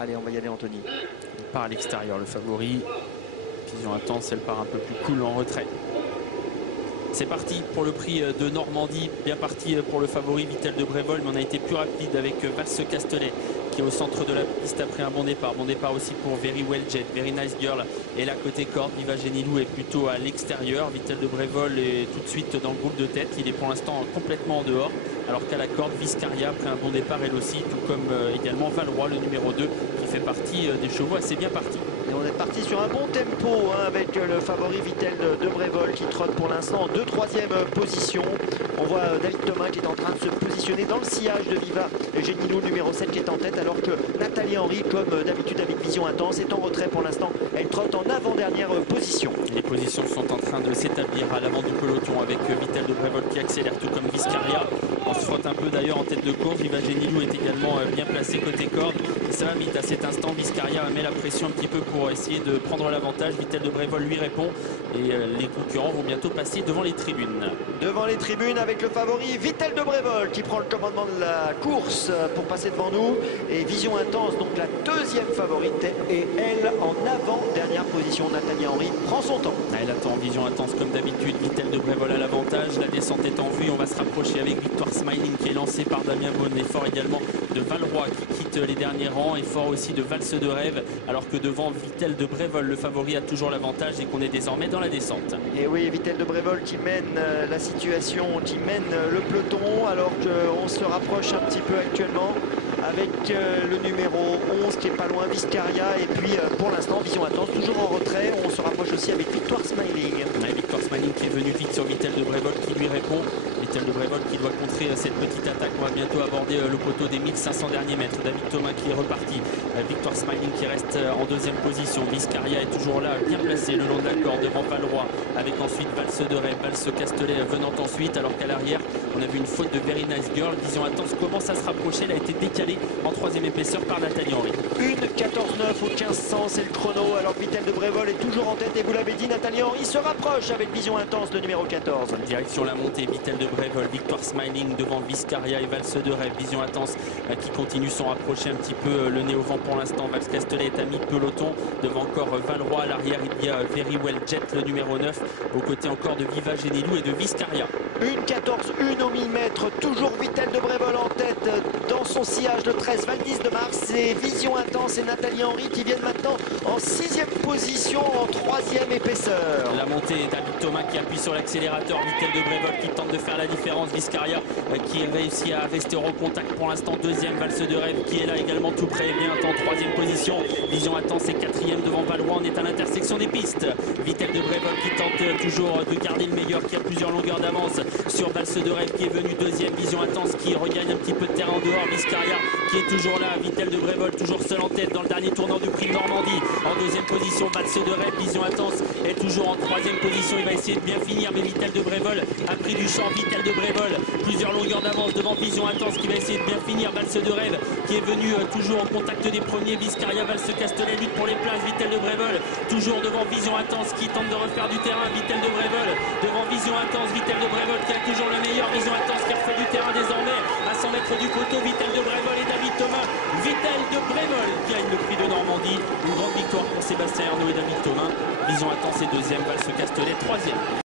Allez, on va y aller, Anthony. Il part à l'extérieur, le favori. Vision Intense, elle part un peu plus cool en retrait. C'est parti pour le prix de Normandie. Bien parti pour le favori Vitel de Brévol, mais on a été plus rapide avec Valse Castelet qui est au centre de la piste après un bon départ. Bon départ aussi pour Very Well Jet, Very Nice Girl. Et là, côté corde, Viva Genilou est plutôt à l'extérieur. Vitel de Brévol est tout de suite dans le groupe de tête. Il est pour l'instant complètement en dehors. Alors qu'à la corde, Viscaria, après un bon départ, elle aussi, tout comme également Valois, le numéro 2, qui fait partie des chevaux assez bien partis. Et on est parti sur un bon tempo avec le favori Vitel de Brévol qui trotte pour l'instant en 2-3e position. On voit David Thomas qui est en train de se positionner dans le sillage de Viva Genilou, numéro 7 qui est en tête, alors que Nathalie Henry, comme d'habitude avec Vision Intense, est en retrait pour l'instant. Elle trotte en avant-dernière position. Les positions sont en train de s'établir à l'avant du peloton avec Vitel de Brévol qui accélère tout comme Viscaria. On se frotte un peu d'ailleurs en tête de course. Viva Genilou est également bien placé côté corde. Et ça va vite à cet instant. Viscaria met la pression un petit peu pour essayer de prendre l'avantage. Vitel de Brévol lui répond. Et les concurrents vont bientôt passer devant les tribunes. Devant les tribunes avec le favori Vitel de Brévol qui prend le commandement de la course pour passer devant nous. Et Vision Intense, donc la deuxième favorite, et elle en avant-dernière position. Nathalie Henry prend son temps. Elle attend Vision Intense comme d'habitude. Vitel de Brévol à l'avantage. La descente est en vue. On va se rapprocher avec Victoire Smiling qui est lancé par Damien Beaune. Et fort également de Valois qui quitte les derniers rangs. Et fort aussi de Valse de Rêve. Alors que devant Vitel de Brévol, le favori a toujours l'avantage et qu'on est désormais dans la descente. Et oui, Vitel de Brévol qui mène la situation, qui mène le peloton, alors qu'on se rapproche un petit peu actuellement avec le numéro 11 qui est pas loin, Viscaria. Et puis pour l'instant, Vision Intense toujours en retrait. On se rapproche aussi avec Victoire Smiling. Ouais, Victoire Smiling qui est venu vite sur Vitel de Brévol qui lui répond. Vitel de Brévol qui doit contrer cette petite attaque. On va bientôt aborder le poteau des 1500 derniers mètres. David Thomas qui est reparti. Victoire Smiling qui reste en deuxième position. Viscaria est toujours là, bien placé le long de la corde devant Valois. Avec ensuite Valse de Rêve, Valse Castelet venant ensuite. Alors qu'à l'arrière, on a vu une faute de Very Nice Girl. Vision Intense commence à se rapprocher. Elle a été décalée en troisième épaisseur par Nathalie Henry. 1,14,9 au 1500, c'est le chrono. Alors Vitel de Brévol est toujours en tête et vous l'avez dit, Nathalie Henry se rapproche avec Vision Intense, le numéro 14. Direction la montée, Vitel de Brévol, Victoire Smiling devant Viscaria et Valse de Rêve. Vision Intense qui continue s'en rapprocher un petit peu, le nez au vent pour l'instant. Valse Castelet est à mi-peloton. Devant encore Valois à l'arrière, il y a Very Well Jet, le numéro 9. Aux côtés encore de Viva Genilou et de Viscaria. 1,14,1 au 1000 mètres, toujours Vitel de Brévol en tête dans son sillage de 13, Valdis de Mars et Vision Intense et Nathalie Henry qui viennent maintenant en 6e position, en 3e épaisseur. La montée, David Thomas qui appuie sur l'accélérateur, Vitel de Brévol qui tente de faire la différence, Viscaria qui réussit à rester au contact pour l'instant, deuxième, Valse de Rêve qui est là également tout près, bien en 3e position. Vision Intense est 4e devant Valois, on est à l'intersection des pistes. Vitel de Brévol qui tente toujours de garder le meilleur, qui a plusieurs longueurs d'avance sur Valse de Rêve qui est venu deuxième. Vision Intense qui regagne un petit peu de terrain en dehors, Viscaria qui est toujours là, Vitel de Brévol toujours seul en tête dans le dernier tournant du prix de Normandie. En deuxième position, Valse de Rêve, Vision Intense est toujours en 3e position, il va essayer de bien finir, mais Vitel de Brévol a pris du champ. Vitel de Brévol, plusieurs longueurs d'avance devant Vision Intense qui va essayer de bien finir. Valse de Rêve qui est venu toujours en contact des premiers, Viscaria, Valse Castelet lutte pour les places, Vitel de Brévol toujours devant Vision Intense qui tente de refaire du terrain, Vitel de Brévol devant Vision Intense, Vitel de Brévol qui a toujours le meilleur, Vision Intense qui refait du terrain désormais à 100 mètres du poteau, Vitel de Brévol et David Thomas. Vitel de Brévol gagne le prix de Normandie, une grande victoire pour Sébastien Arnaud et David Thomas. Vision Intense est deuxième, Valse Castelet troisième.